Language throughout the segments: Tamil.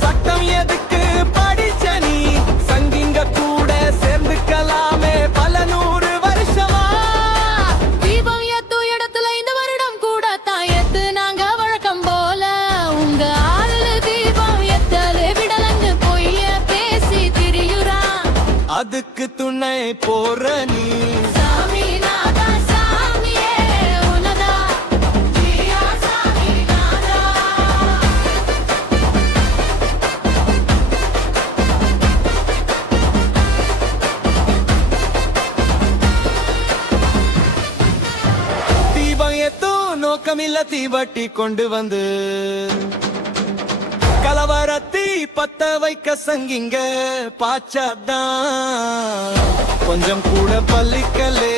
சட்டம் எதுக்கு படிச்ச நீ? சங்கிங்க கூட சேர்ந்துக்கலாமே பல நூறு வருஷமா. தீபம் ஏத்து இடத்துல இந்த வருடம் கூட தான் எத்து நாங்க வழக்கம் போல உங்க ஆளு தீபம் எத்தலே விடலன்னு பொய்ய பேசி திரியுறான் அதுக்கு துணை போற நீ. ஏத்தும் நோக்கமில்ல தீவட்டி கொண்டு வந்து. கலவரத்தி பத்த வைக்க சங்கிங்க பாச்சாதான் கொஞ்சம் கூட பள்ளிக்கலே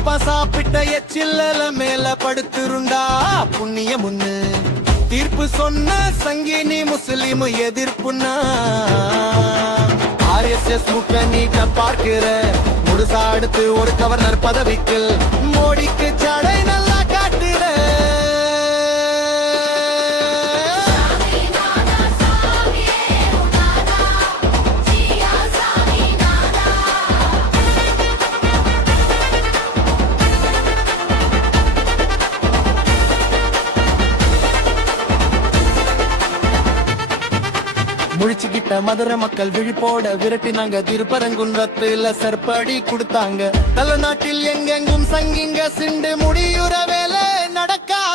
அப்பா சாப்பிட்ட எச்சில்லல மேல படுத்துருண்டா புண்ணிய முன்னு. தீர்ப்பு சொன்ன சங்கினி முஸ்லிம் எதிர்ப்புனா ஆர்எஸ்எஸ் முக்க நீட்ட பார்க்கிற. முழுசா அடுத்து ஒரு கவர்னர் பதவிக்கு. முழிச்சுக்கிட்ட மதுரை மக்கள் விழிப்போட விரட்டினாங்க. திருப்பரங்குன்றத்துல சர்ப்படி கொடுத்தாங்க. தலைநாட்டில் எங்கெங்கும் சங்கிங்க சிண்டு முடியுற வேலை நடக்கா